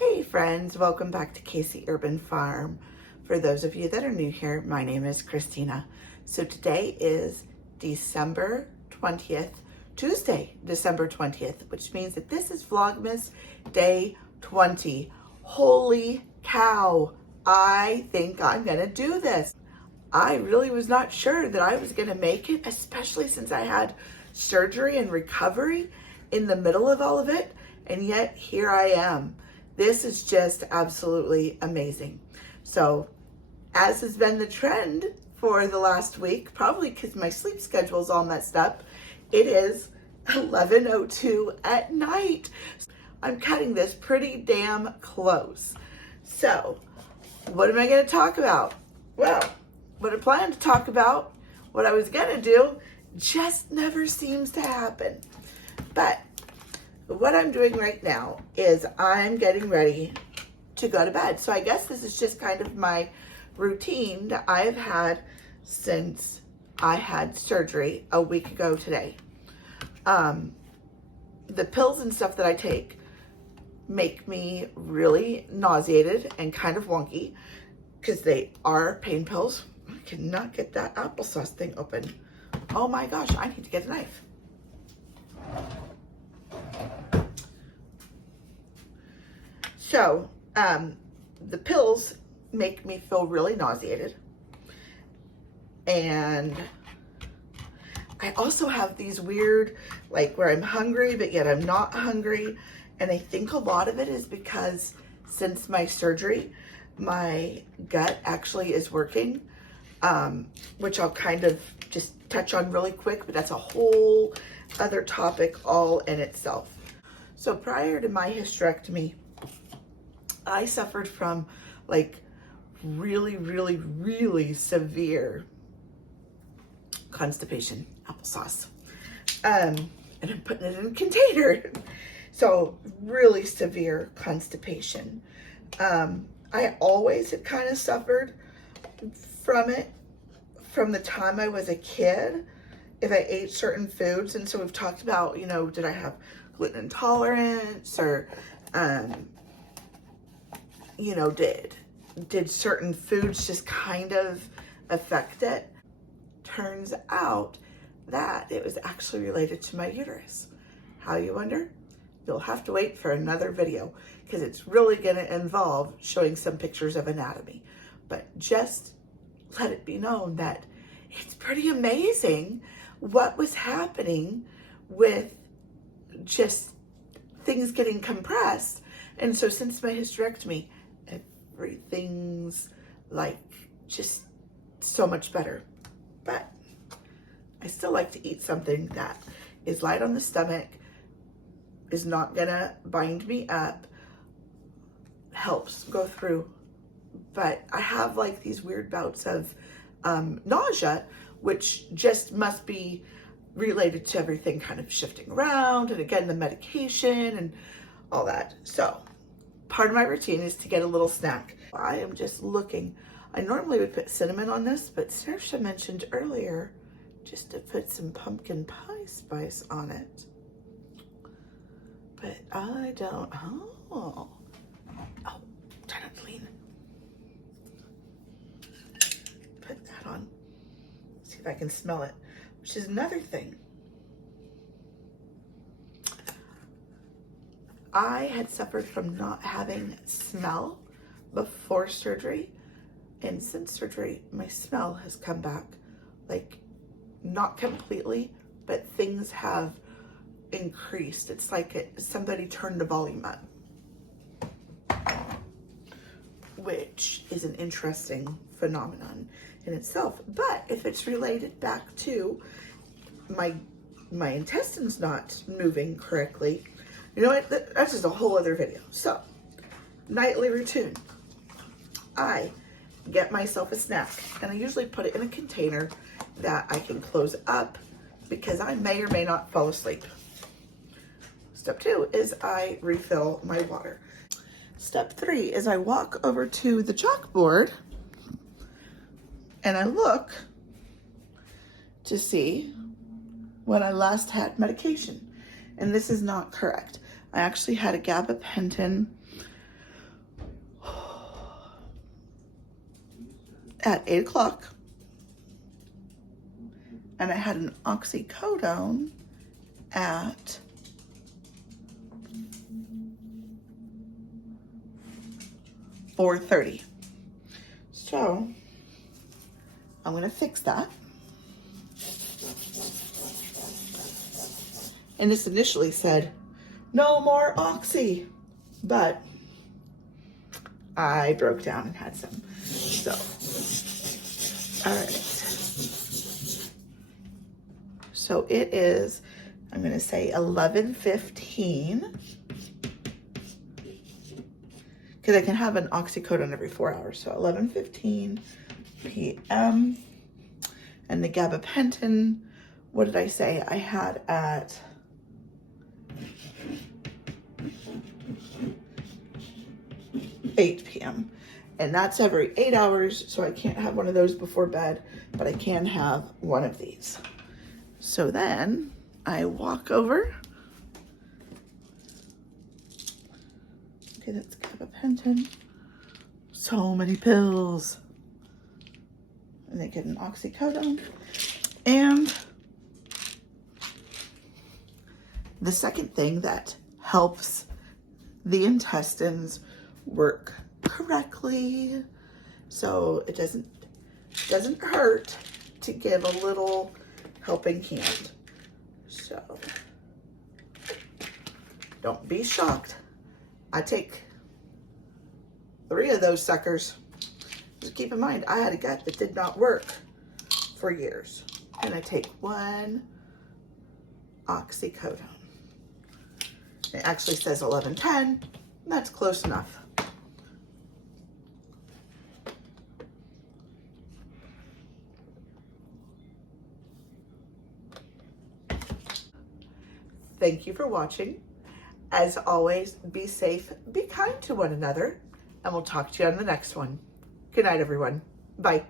Hey friends, welcome back to Casey Urban Farm. For those of you that are new here, my name is Christina. So today is December 20th, Tuesday, December 20th, which means that this is Vlogmas Day 20. Holy cow, I think I'm gonna do this. I really was not sure that I was gonna make it, especially since I had surgery and recovery in the middle of all of it, and yet here I am. This is just absolutely amazing. So, as has been the trend for the last week, probably because my sleep schedule is all messed up, it is 11:02 at night. I'm cutting this pretty damn close. So, what am I going to talk about? Well, what I planned to talk about, what I was going to do, just never seems to happen. But what I'm doing right now is I'm getting ready to go to bed. So I guess this is just kind of my routine that I've had since I had surgery a week ago today. The pills and stuff that I take make me really nauseated and kind of wonky because they are pain pills. I cannot get that applesauce thing open. Oh my gosh, I need to get a knife. So, the pills make me feel really nauseated. And I also have these weird, like where I'm hungry, but yet I'm not hungry. And I think a lot of it is because since my surgery, my gut actually is working, which I'll kind of just touch on really quick, but that's a whole other topic all in itself. So prior to my hysterectomy, I suffered from like really severe constipation, applesauce. And I'm putting it in a container. So really severe constipation. I always had kind of suffered from it from the time I was a kid if I ate certain foods. And so we've talked about, you know, did I have gluten intolerance or, you know, did certain foods just kind of affect it? Turns out that it was actually related to my uterus. How, you wonder? You'll have to wait for another video because it's really going to involve showing some pictures of anatomy. But just let it be known that it's pretty amazing what was happening with just things getting compressed. And so since my hysterectomy, everything's like just so much better. But I still like to eat something that is light on the stomach, is not gonna bind me up, helps go through. But I have like these weird bouts of nausea, which just must be related to everything kind of shifting around, and again the medication and all that. So part of my routine is to get a little snack. I am just looking. I normally would put cinnamon on this, but Saoirse mentioned earlier just to put some pumpkin pie spice on it. But I don't, try not to lean. Put that on. See if I can smell it, which is another thing. I had suffered from not having smell before surgery, and since surgery, my smell has come back. Like, not completely, but things have increased. It's like somebody turned the volume up, which is an interesting phenomenon in itself. But if it's related back to my intestines not moving correctly, you know what, that's just a whole other video. So, nightly routine. I get myself a snack, and I usually put it in a container that I can close up because I may or may not fall asleep. Step 2 is I refill my water. Step 3 is I walk over to the chalkboard and I look to see when I last had medication. And this is not correct. I actually had a gabapentin at 8 o'clock. And I had an oxycodone at 4:30. So I'm gonna fix that. And this initially said, no more oxy, but I broke down and had some. So, all right. So it is, I'm gonna say 11:15, because I can have an oxycodone every 4 hours. So 11:15 p.m. And the gabapentin, what did I say? I had at 8 p.m. And that's every 8 hours, so I can't have one of those before bed, but I can have one of these. So then I walk over. Okay, that's gabapentin. So many pills. And I get an oxycodone. And the second thing that helps the intestines work correctly, so it doesn't hurt to give a little helping hand. So don't be shocked. I take 3 of those suckers. Just keep in mind, I had a gut that did not work for years. And I take 1 oxycodone. It actually says 11:10. That's close enough. Thank you for watching. As always, be safe, be kind to one another, and we'll talk to you on the next one. Good night, everyone. Bye.